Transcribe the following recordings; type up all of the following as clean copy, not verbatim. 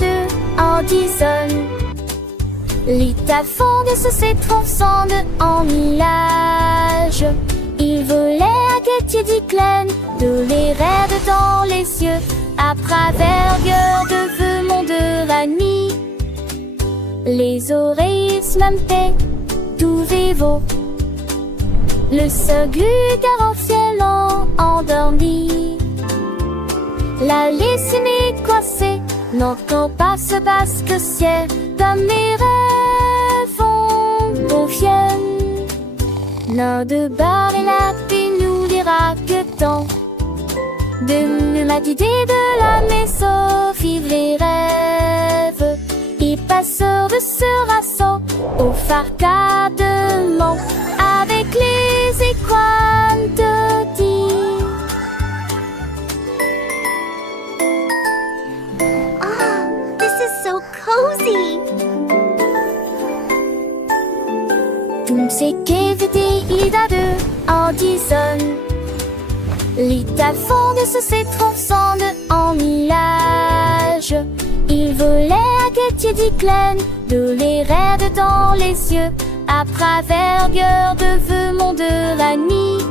de Andison. L'Itafonde se transcende en millage. Il volait à Glen de l'érède dans les cieux, à travers de feu monde de la nuit. Les oreilles smampées, tout vivo. Le seul en ciel endormi. La laissine coincée, n'entend pas ce basque ciel, dans mes rêves confiennent. L'un de bar et la paix nous dira que tant de ma d'idée de la maison vivre les rêves. Et passeur de ce rassaut au farcadement avec les écrans de dire. Oh, this is so cozy. Tout ce qu'éviter de Andison. L'Itafonde se transcende en millage. Il volait à Glen de l'érède dans les cieux, à travers de feu monde de la nuit.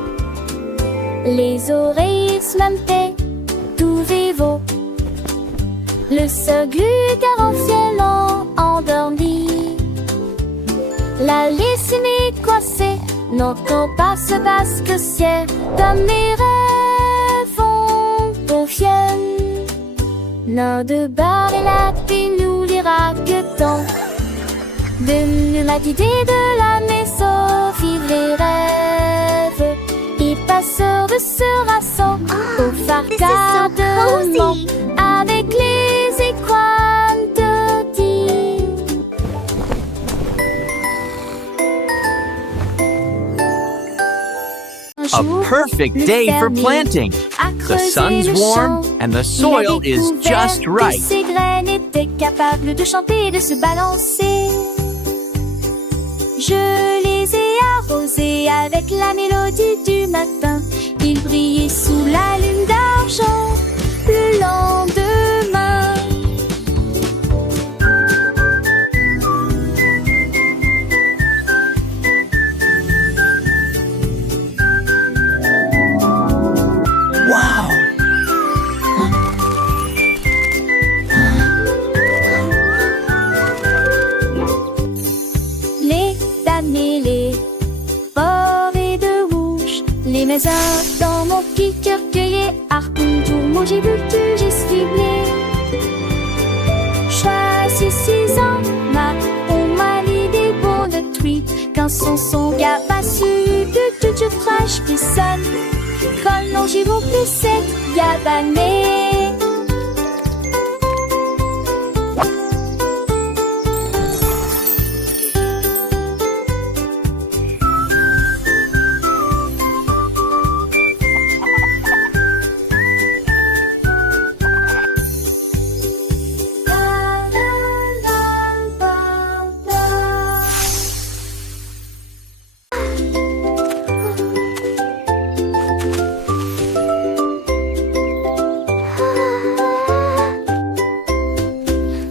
Les oreilles smampées, tout vivo. Le seul en ciel endormi. La laissine coincée, n'entend pas ce basque ciel, dans mes rêves confiennent. L'un de bar et la paix nous dira que tant de ma d'idée de la maison vivre les rêves. Et passeur de ce rassaut au farcadement avec les écrans de dire. A perfect day for planting. The sun's warm and the soil is just right. Ses graines étaient capables de chanter et de se balancer. Je les ai arrosés avec la mélodie du matin. Ils brillaient sous la lune d'argent le lendemain. Wow! Les dames et les forêts de rouge, les maisons dans mon petit cœur cueilli, arcon tout mot j'ai vu que j'ai ciblé. Choisis 6 ans, on m'a l'idée pour le tweet, quand son gabasu de tout fraîche qui sonne. Quand non j'ai mon plus 7 gabané.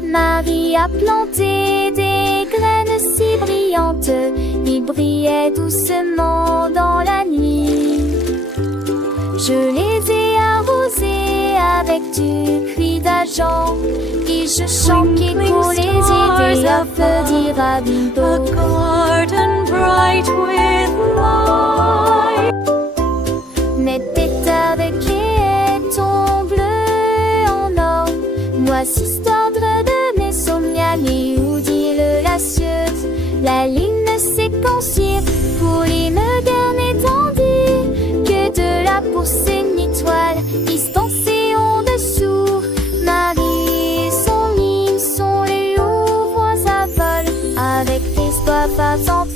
Marie a planté des graines si brillantes, ils brillaient doucement dans la nuit. Je les ai arrosées avec du puits d'argent, et je chantais pour les aider à applaudir à Bimbo. A garden bright with light. N'était avec les étoiles bleues en or, moi d'ordre de mes somnianes ou dit-le la cieuse. La ligne séquencier pour les modernes étendus, que de la pousse une étoile distancée en dessous. Marie et son ligne sont les hauts voix à vol, avec l'espoir façon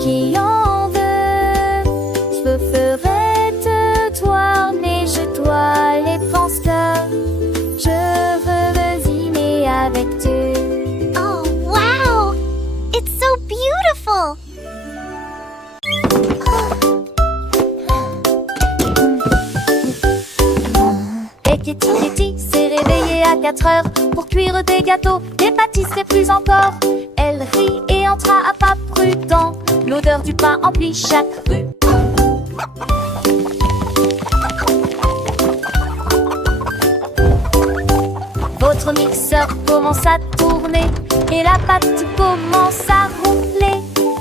qui en veut. Je ferai de toi, mais je dois les penser. Je veux dîner avec toi. Oh, wow! It's so beautiful! Et Kitty s'est réveillée à 4 heures pour cuire des gâteaux, des pâtisseries plus encore. Elle rit et entra à pas prudent. L'odeur du pain emplit chaque rue. Votre mixeur commence à tourner et la pâte commence à ronfler.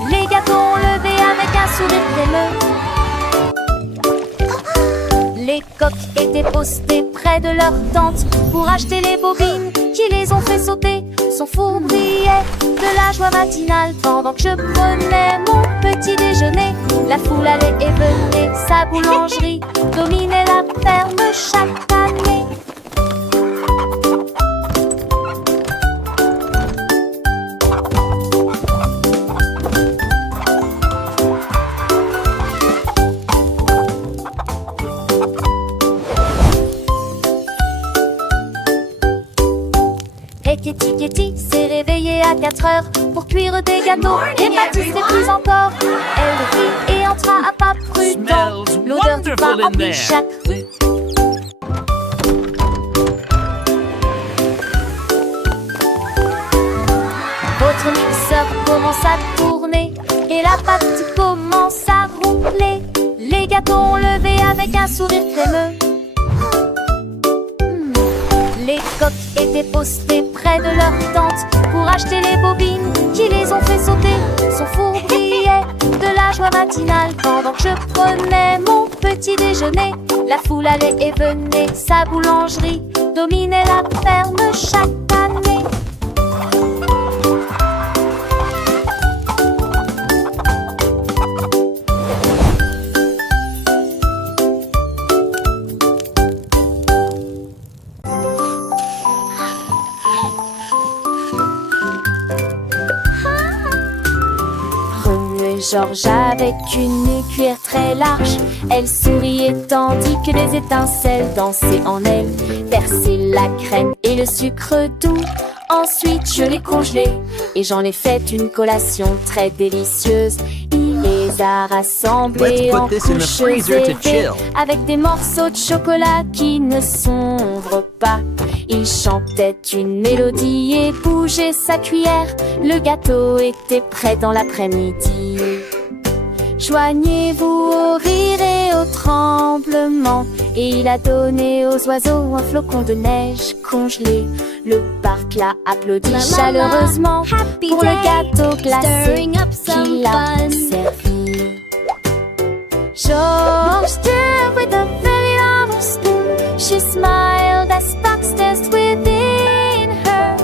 Les gâteaux ont levé avec un sourire crémeux. Les coques étaient postées près de leur tente pour acheter les bobines qui les ont fait sauter. Son four brillait de la joie matinale pendant que je prenais mon petit déjeuner. La foule allait et venait, sa boulangerie dominait la ferme chaque année. Et Kitty s'est réveillée à 4 heures pour cuire des gâteaux, des pâtisseries plus encore. Elle rit et entra à pas prudent. L'odeur du pain emplit chaque rue. Votre mixeur commence à tourner et la pâte commence à ronfler. Les gâteaux ont levé avec un sourire crémeux. Les coques étaient postées près de leur tente pour acheter les bobines qui les ont fait sauter. Son four brillait de la joie matinale pendant que je prenais mon petit déjeuner. La foule allait et venait, sa boulangerie dominait la ferme chaque année. Georges avec une cuillère très large, elle souriait tandis que les étincelles dansaient en elle. Versé la crème et le sucre doux, ensuite je l'ai congelé et j'en ai fait une collation très délicieuse. Il les a rassemblés en couches élevées avec des morceaux de chocolat qui ne s'ombrent pas. Il chantait une mélodie et bougeait sa cuillère. Le gâteau était prêt dans l'après-midi. Joignez-vous au rire et au tremblement. Et il a donné aux oiseaux un flocon de neige congelé. Le parc l'a applaudi chaleureusement pour le gâteau glacé qu'il a servi. George stirred with a very long spoon. She smiled as sparks danced within her.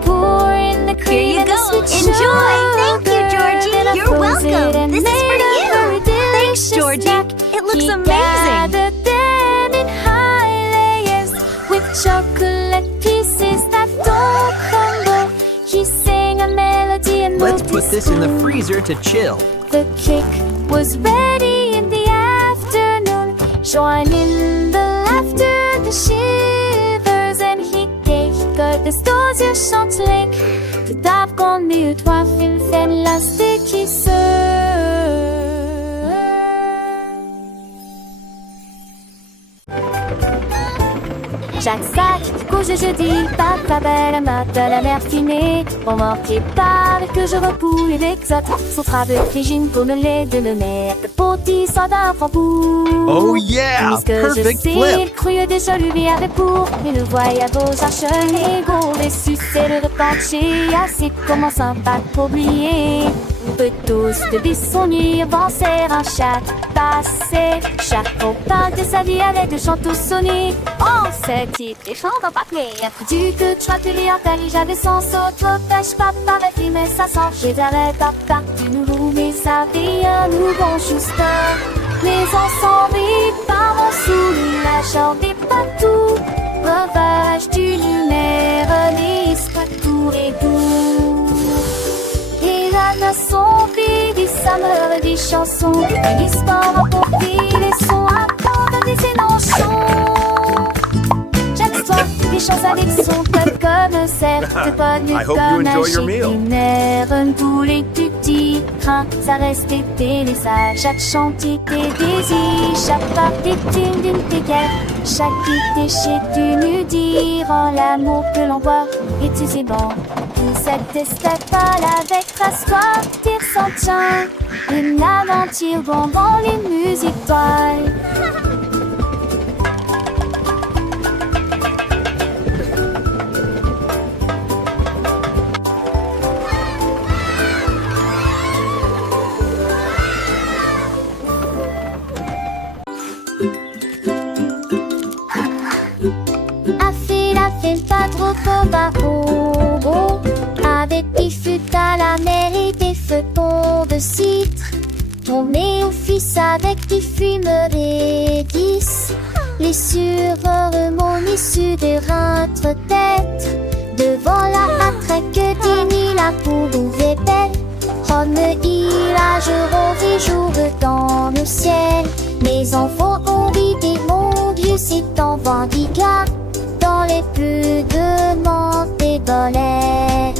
Pouring the cream and the sweet sugar. Enjoy! Thank you, Georgie. You're welcome. This is for you. Thanks, Georgie. It looks amazing. Them in high layers with chocolate pieces that don't crumble. He sang a melody and Let's moved put his this in the spoon. freezer to chill. The cake was ready in the afternoon. Join in the laughter, the shivers, and he gave the stars your chanteling. The dark on the toi film fan lastic Chaque sac, couche de jeudi, papa belle, matin la mer finée. Remorqué par que je repoule l'exote. Son travail frigine pour me les de me mettre. Petit d'un framboux. Oh yeah! Puisque je Perfect sais, flip! le cru déjà lui avait pour. Mais le voyage aux arches, les gros, les succès, le repencher. Assez comment sympa pour oublier. On peut tous de son nuit avancer un chat passé. Chacun parle de sa vie avec des chants tous sonnés. On se dit des chants dans papier. Du que tu as pu lire ta vie, j'avais sans autre pêche. Papa m'a fait mais ça sent. Je dirais papa, tu nous loues, mais sa vie, nous bon juste. Les ensemble par mon soulageur des patous. Breuvage du lunaire, les tour et doux. Et la nation vit des sameurs des chansons. L'histoire a porté les sons à prendre des énonctions. Chaque soir, des choses avec son cœur comme certes pas du comme un lunaire. Tous les petit train, ça reste été les sages. Chaque chantier tes désirs, chaque part des thunes d'une péquette. Chaque été chez tu nous dirant l'amour que l'on voit. Et tu sais bon, tout cette estépale avec trace-toi, tire sans chien. Une aventure bonbon, les musiques toiles. Pas trop beau. Avec des fûts à la mer et des feuilletons de citre. On met au fils avec des fumeries 10. Les sureurs mon issue de rentre tête. Devant la matraque d'Émile, la poule ouvrait belle. Rome village rose et jour dans le ciel. Les enfants ont vidé mon Dieu, c'est en Vendiga. Dans les plus de montées de l'air.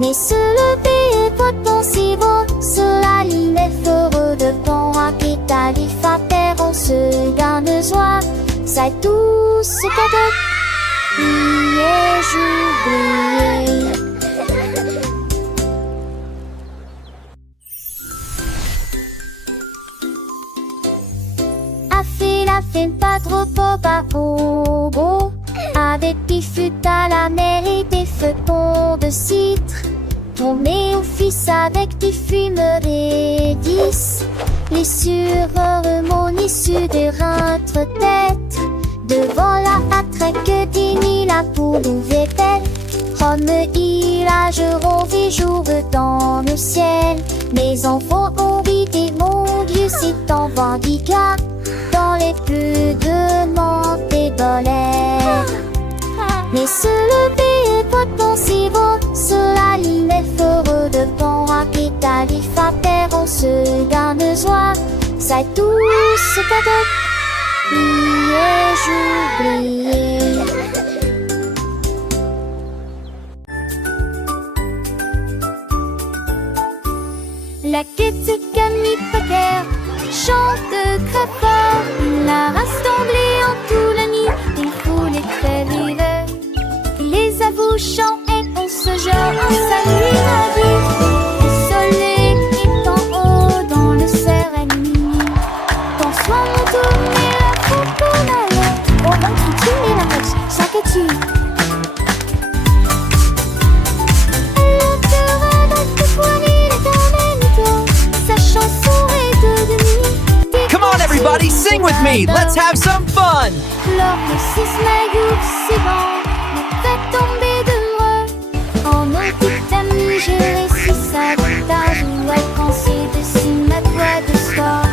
Mais se lever est pas si beau. Sur la ligne est heureux de pont à pétale à terre. On se garde joie. C'est tout ce cadeau. Priez, j'oublie. A fait pas trop beau. Avec des fûts à la mer et des feuilletons de citre. On met au fils avec des fumeries 10. Les sureurs mon issue de rentre tête. Devant la matraque d'Émile, la poule ouvrait belle. Rome village rose et jour dans le ciel. Les enfants ont vidé mon Dieu, c'est en Vendiga. Dans les plus de montées de l'air. Mais se lever est pas si beau. Sur la ligne est heureux de pont à pétale à terre. On se garde joie. C'est tout ce cadeau. Priez, j'oublie. La quête Camille Poker chante très fort. La rassemblée en tout la nuit. Il faut les très vivre. Les avouchants et on se jure en salut la vie. Le soleil est en haut dans le serein. François mon tourné la coconale. Au vent qui tue la roche, chaque tue. Everybody sing with me. Let's have some fun. Lors le sisme c'est bon, me fait tomber de moi. En petite amie, j'ai réussi ça. T'as joué quand c'est dessus ma voix de soir.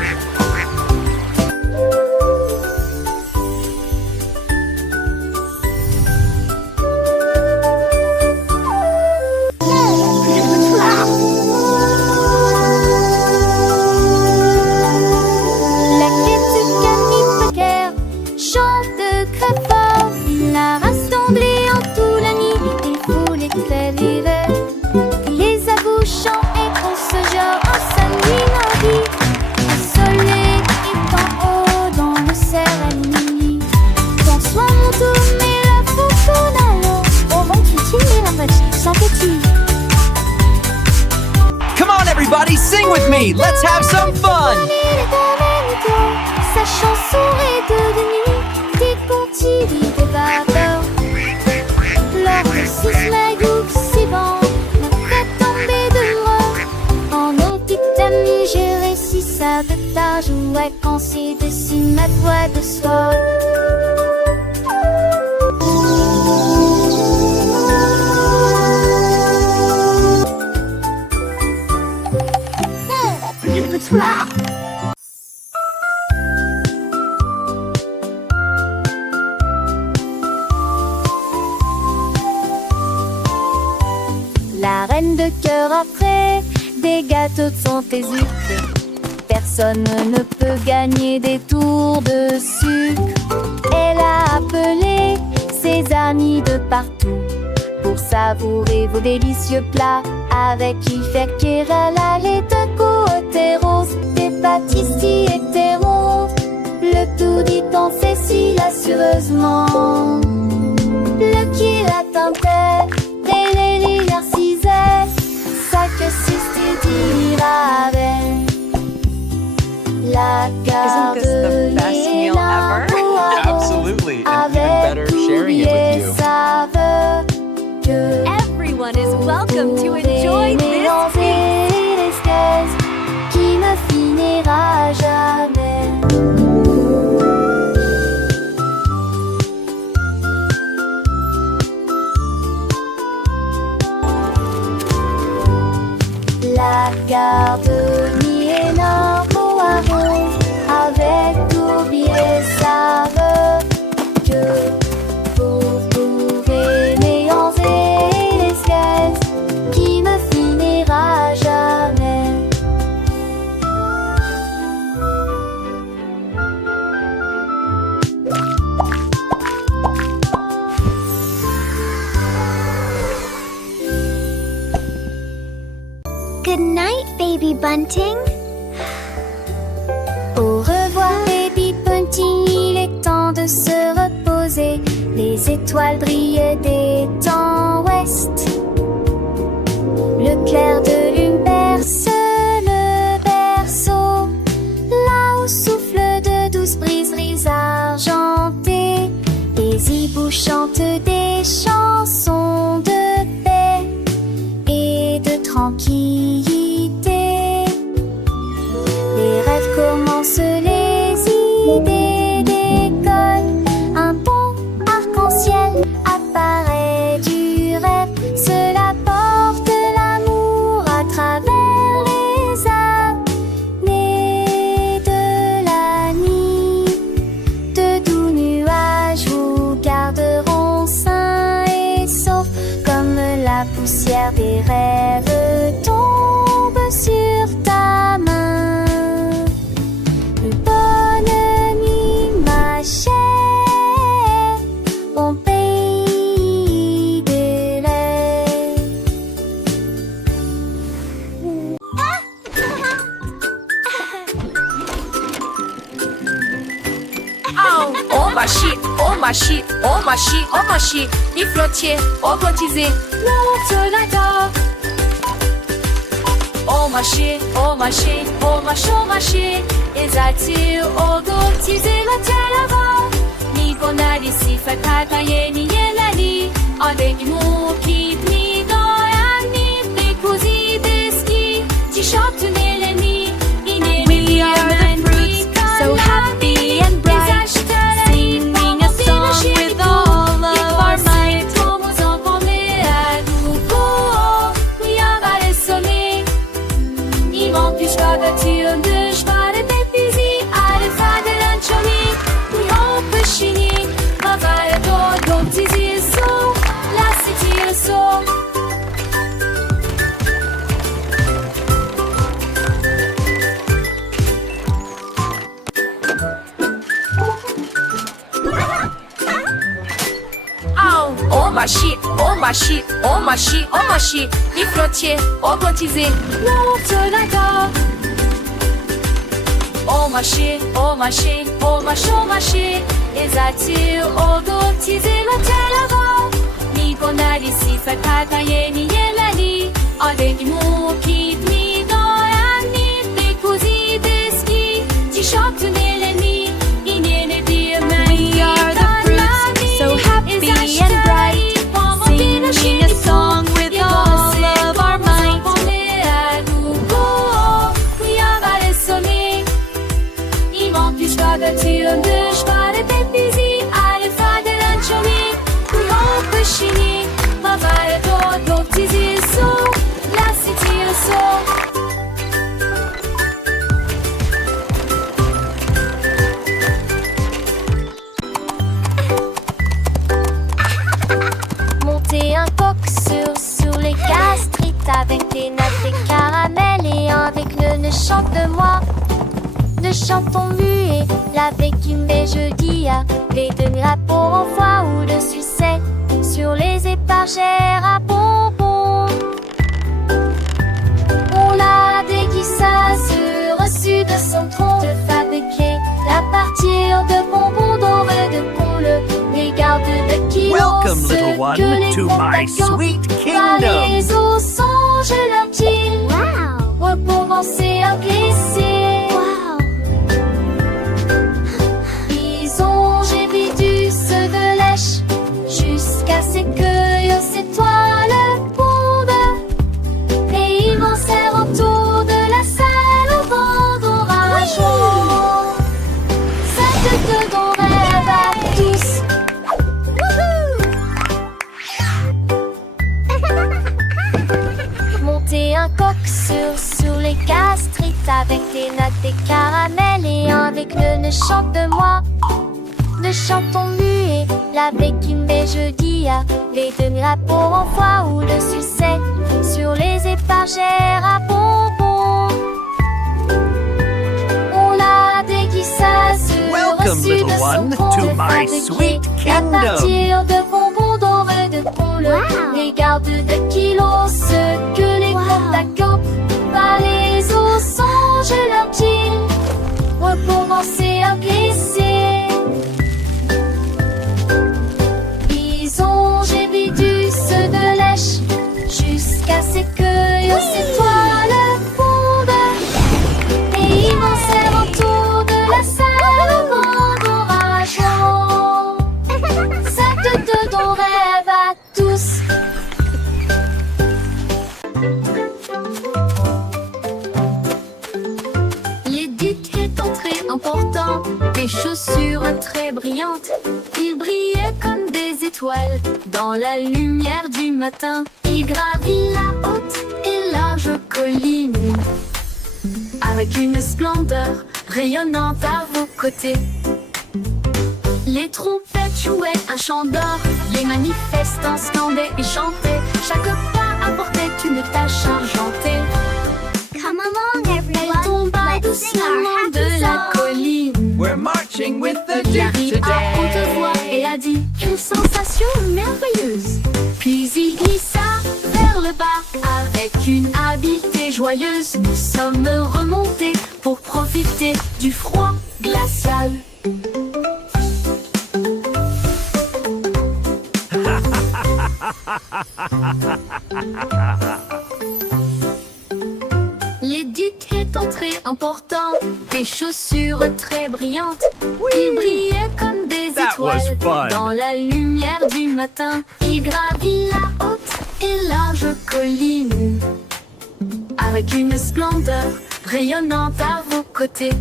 Come on, everybody, sing with me. Let's have some fun. Sa chanson est devenue des contes des barbeurs. Lors de sisme c'est bon, me fait tomber de moi. En nos petites amies, j'ai réussi ça de ta jouet quand c'est dessus ma voix de soir. La reine de cœur après, des gâteaux de fantaisie. Personne ne peut gagner des tours de sucre. Elle a appelé ses amis de partout pour pour savourer vos délicieux plats. Avec Ifek et la lait de côté rose, des pâtisseries hétéros. Le tout dit en Cécile assureusement. Le qui l'attendait, les narcisait, ça que c'est dira avec. La Isn't this the best meal ever? Absolutely, and even better sharing it with you. Everyone is welcome to enjoy this feast. Qui ne finira jamais. La garderie énorme au haron, avec tourbier saveur, que pour trouver néants et l'esquisse qui ne finira jamais. Good night, baby bunting. Au revoir, baby Bunting, il est temps de se reposer. Les étoiles brillaient des temps ouest. Le clair de lune berce le berceau, là où souffle de douces briseries argentées. Les hiboux chantent des chansons de paix et de tranquillité. Les rêves commencent, les idées décollent. Un bon arc-en-ciel apparaît du rêve. Cela porte l'amour à travers les années de la nuit. De doux nuages vous garderont sains et saufs, comme la poussière des rêves tombe sur ta main. Bonne nuit, ma chère, au pays des rêves. Oh ma chi, oh ma chi, oh ma chi, oh ma chi. Il flottait, oh baptisé, monte la table. Oh ma chi, oh ma chi, oh ma chi, oh ma chi. Esalti, oh baptisé la terre. Ni bonari si fait pataye ni yelani. Avec nous qui ni dans ni des così deschi. Ti shot neleni. We are the fruits, so happy and bright, singing a song with all of our might. Oh ma chi, oh ma chi, oh ma chi, oh ma chi. Il flottait, oh baptisé, monte la table. Oh ma chi, oh ma chi, oh ma chi, oh ma chi. Esalti, oh baptisé la terre. Ni bonari si fait pataye ni yelani. Avec nous qui mi dans anni des così deschi. Ti shot neleni, inene di me. We are the fruits, so happy and bright, singing a song with all of our might. Monter un coq sur les gastrites avec des nattes et caramel et avec le ne chante de moi. Ne chantons muet, la béquille mais je dis à les deux drapeaux en foie ou le succès sur les étagères à bonbons. On a des guissages reçus de son tronc de fabriquer à partir de bonbons dorés de colle. Les gardes de kilos, Welcome, ceux little one, que les to my contacts sweet par kingdom. les eaux songent leur qu'il pour penser à glisser. Ils ont gébi du ceux de lèche jusqu'à ce que ces toiles pondent. Et ils m'enserrent autour de la salle au vent d'orage. Ça te donne rêve à tous. Monter un coq sur les gastrites avec des notes, des caramels et avec le ne chante de moi. Ne chantons muet, la béquille mais jeudi à les demi-rapports en foie ou le succès sur les étagères à bonbons. On a des guissages Welcome, reçus little de son one, tronc to de my fabriquer sweet à kingdom. partir de bonbons dorés de colle. Les gardes de kilos, ceux que les contacts par les eaux songent leur qu'il pour penser à glisser. Ils ont gébi du ceux de lèche jusqu'à ce que ces toiles pondent. Et ils m'enserrent autour de la salle au vent d'orage. Ça te donne rêve à tous. L'édite est entrée important, des chaussures très brillantes. Il brillait comme des étoiles dans la lumière du matin. Il gravit la haute et large colline avec une splendeur rayonnante à vos côtés. Les trompettes jouaient un chant d'or, les manifestants scandaient et chantaient. Chaque pas apportait une tâche argentée. Come along, Elle tomba doucement de la colline. We're marching with the Il Duke arrive à haute today. voix et a dit une sensation merveilleuse. Puis il glissa vers le bas avec une habileté joyeuse. Nous sommes remontés pour profiter du froid glacial. L'édite est entrée en portant des chaussures très brillantes. Il brillait comme des That was étoiles fun. dans la lumière du matin. Il gravit la haute et large colline avec une splendeur rayonnante à vos côtés.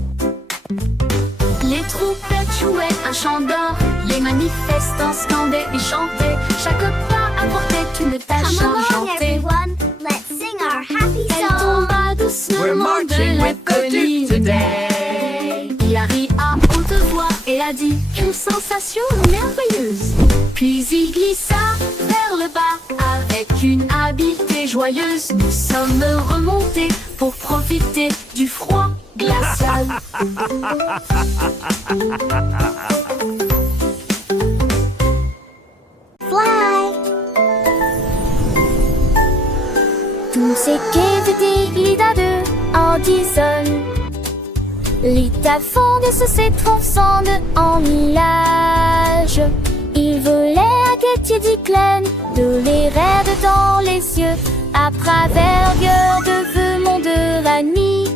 Les trompettes jouaient un chant d'or, les manifestants scandaient et chantaient. Chaque pas apportait une tâche argentée. Let's sing our happy Elle tomba doucement We're marching de la with the colline. Duke today. Il arrive à haute voix et a dit une sensation merveilleuse. Puis il glissa vers le bas avec une habileté joyeuse. Nous sommes remontés pour profiter du froid glacial. Tous ces de Andison. L'État fonde se s'étrançant en millage. Il volait à Katie Diclen, de les raides dans les yeux, à travers de feu monde de la nuit.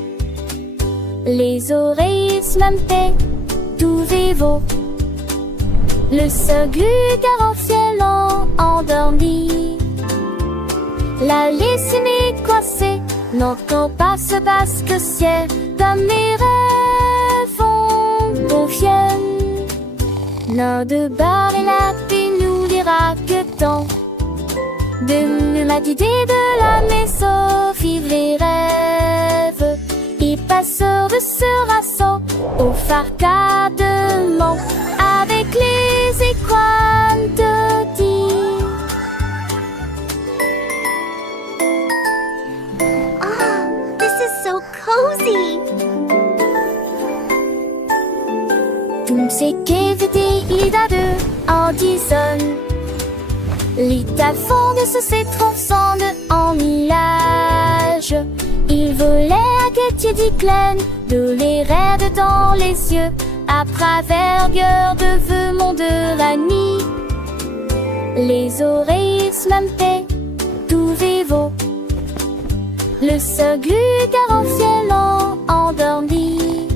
Les oreilles smampées, tout vivo. Le seul car en ciel endormi. La laissée coincée, n'entend pas ce basque ciel, comme mes rêves en confiennent. L'un de bar et la paix nous dira que tant de la idée de la maison vivre les rêves. Il passeur de ce rassaut au farcadement avec les écrans de dire. This is so cozy. Tous ces quévités, il a deux Andison. Little fonde sous ses tronçons en nuages. Il volait à Katie Diclen, de les raides dans les yeux, à travers de feu monde de la nuit. Les oreilles smampées, tout vivo. Le seul car en ciel endormi.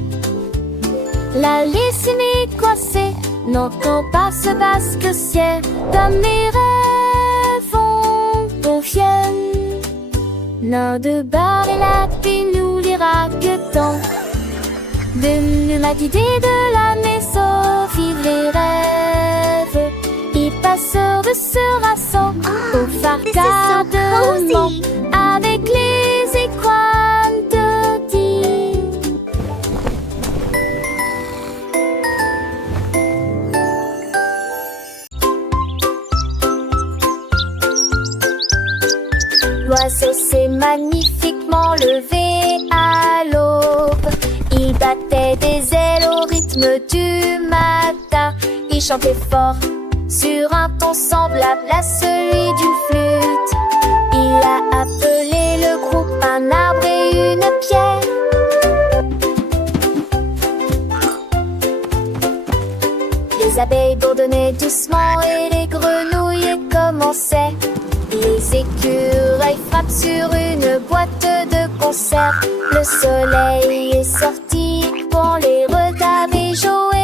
La lysine coincée, n'entend pas ce basque ciel, comme mes rêves confiennent. L'un de bar et la puis nous les raquetons. De ma idée de la maison, vivre les rêves. Il passeur de ce rassaut au farcadement avec les écrans de dit. L'oiseau s'est magnifiquement levé à l'aube. Il battait des ailes au rythme du matin. Il chantait fort sur un ton semblable à celui d'une flûte. Il a appelé le groupe un arbre et une pierre. Les abeilles bourdonnaient doucement et les grenouilles commençaient. Les écureuils frappent sur une boîte de conserve. Le soleil est sorti pour les regarder jouer.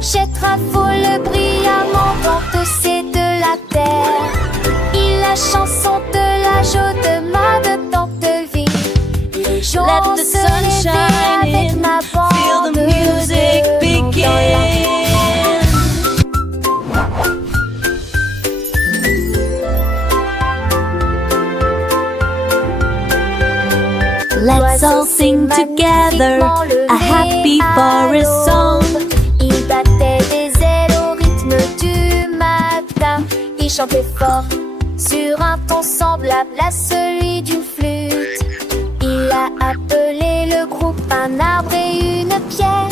Jettera le brillamment dans c'est de la terre. Il la chanson de la joie de ma de tante vie. Les jours Let the sun shine avec in, ma feel bande the music de begin. Let's all sing together a happy forest song. Il battait des ailes au rythme du matin. Il chantait fort sur un ton semblable à celui d'une flûte. Il a appelé le groupe un arbre et une pierre.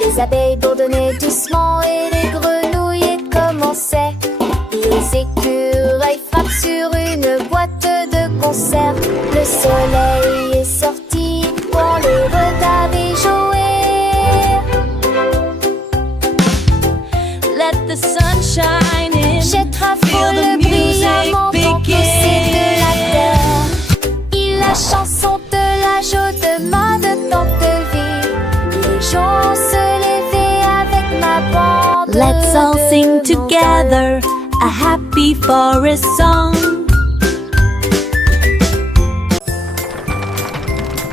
Les abeilles bourdonnaient doucement et les grenouilles commençaient. Les écureuils frappent sur une boîte de conserve. Le soleil est sorti pour les regarder jouer. Let the sun shine in, Jettera feel le the music brillamment dans c'est de la begin. terre. Il la chanson de la joie de ma de tante vie. Les gens se levaient avec ma bande. Let's all de sing menteurs. together a happy forest song.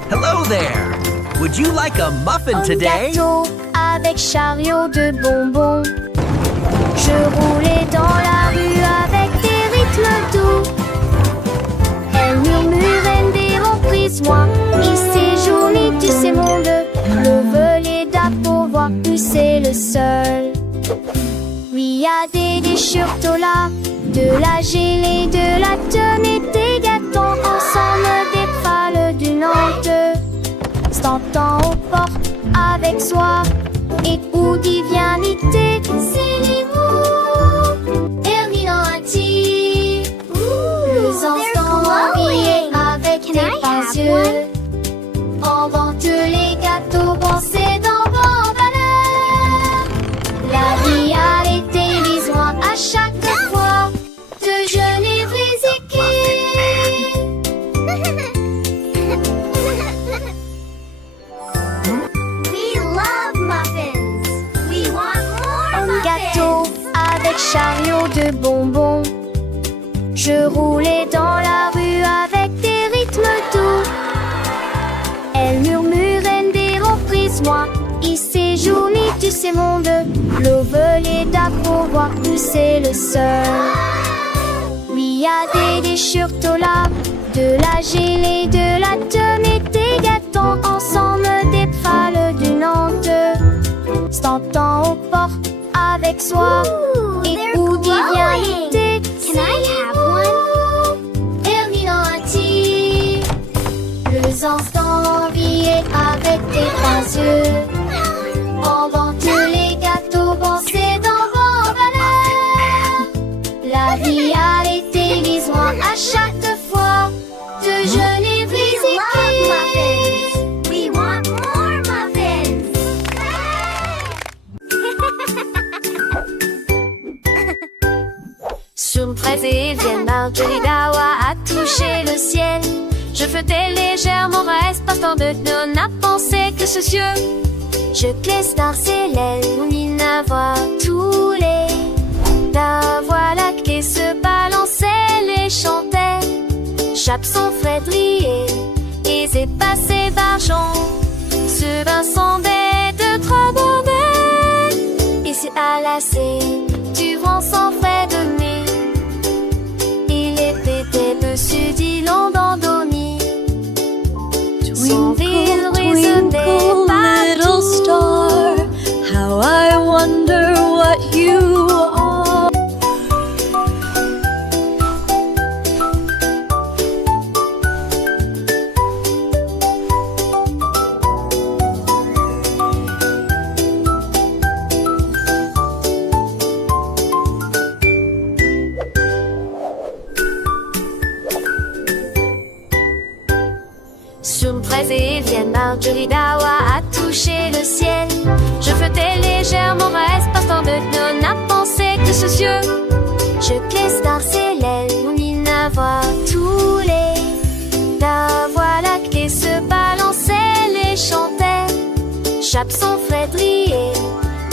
Hello there. Would you like a muffin Un today? gâteau avec chariot de bonbons. Je roulais dans la rue avec des rythmes doux. Elle murmurait des reprises-moi. Il séjournait, tu sais mon Dieu. Le volet d'appauvoir, tu sais le seul. Oui, y a des déchirures là, de la gelée, de la tonne et des gâteaux. Ensemble des pâles d'une honte. S'entend aux portes avec soi. Et où divinité, c'est les mots. Erminati. Les enfants riaient avec les pinces yeux. Invente les gâteaux, pensez dans vos valeurs. La vie a été lisoire à chaque fois. De jeunes We love muffins. We want more Un muffins. gâteau avec chariot de bonbons. Je roulais dans la rue avec des rythmes doux. Elle murmurait des reprises, moi. Il séjournait, tu sais mon Dieu. Le volet d'appauvoir, tu sais le seul. Oui, y a des déchirures là, de la gelée, de la tonne et des gâteaux. Ensemble des pâles d'une honte. S'entend aux portes avec soi. Et they're où glowing. divinité, Can I have one? Erminati. Les enfants cieux. Pendant que les gâteaux dansaient dans vos valeurs, la vie a été mise loin à chaque fois de jolies We love visites. muffins. We want more muffins. Sur 13 et vienne Marjorie Dawa a touché le ciel. Je flottais légèrement, reste pas tant de non à penser que ce cieux. Je glisse dans ses l'aile, on y voit tous les. La voie lactée se balançait, les chantait. Chape son Frédéric et c'est passé d'argent. Ce bain semblait de trop bonheur. Et c'est à lassé du vent sans frais de mai. Il était dessus d'île endormi. Son ville résonnait Little partout. star, how I wonder what you are. Sur 13 et vienne Marjorie Dawa a touché le ciel. Je flottais légèrement, reste pas tant de non à penser que ce cieux. Je glisse dans ses l'aile, on y voit tous les. La voie lactée se balançait, les chantait. Chape son Frédéric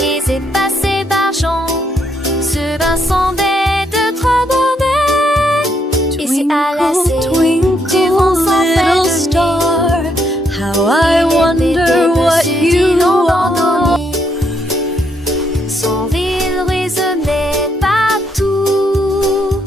et c'est passé d'argent. Ce bain semblait de trop bonheur. Et c'est à la du vent sans frais Little de star, how I mai. wonder what you are. Son rire résonnait partout.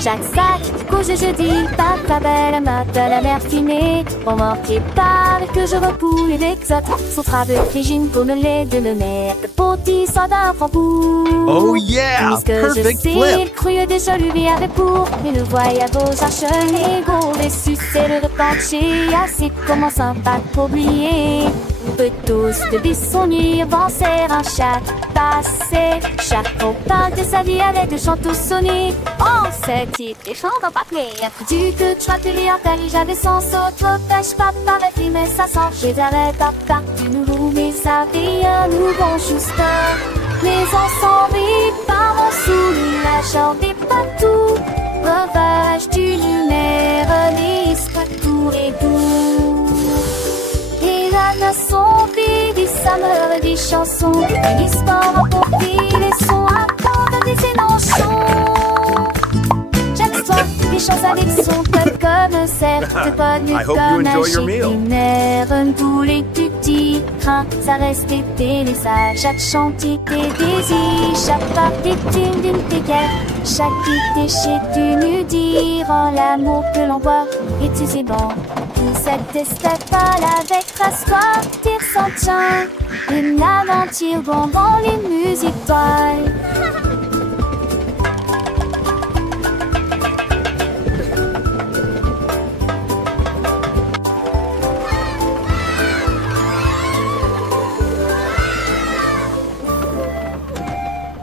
Chaque sac, couche de jeudi, papa belle, matin la mer fumée. On m'en prépare et que je repoule l'exote. Son travail régime pour me lait de me mettre de petits soldats framboux. Oh yeah! Puisque je Perfect sais, flip! il crut déjà lui avait pour. Mais le voyage aux arches, les gros déçus, c'est le repas de chez assez commençant par oublier. On peut tous de bisonnir, penser à chaque passé. Chaque parle de sa vie avec des chants tous sonnés. On sait titre et chante en papier. Du que tu as pu lire, j'avais sans saut. Trop pêche, papa, avec lui, mais ça sent chez Darrell, papa. Tu nous roules, mais ça fait un nouveau Schuster. Mais on s'en rit par mon sous, la chambre est partout. Ravage du lunaire, lisse partout et doux. Et là, son baby, ça me dit chansons. L'histoire a compris les sons à prendre des énonctions. J'aime l'histoire, les choses avec son peuple comme celle. C'est pas du I hope you comme enjoy your meal. un tous les petits trains. Ça reste des messages, chaque chantier des désirs. Chaque partie d'une guerre. Chaque déchet tu nous dire en l'amour que l'on voit. Et tu sais bon. Cette estafale avec trace-toi, tire sans tien. Une aventure dans les musiques toiles.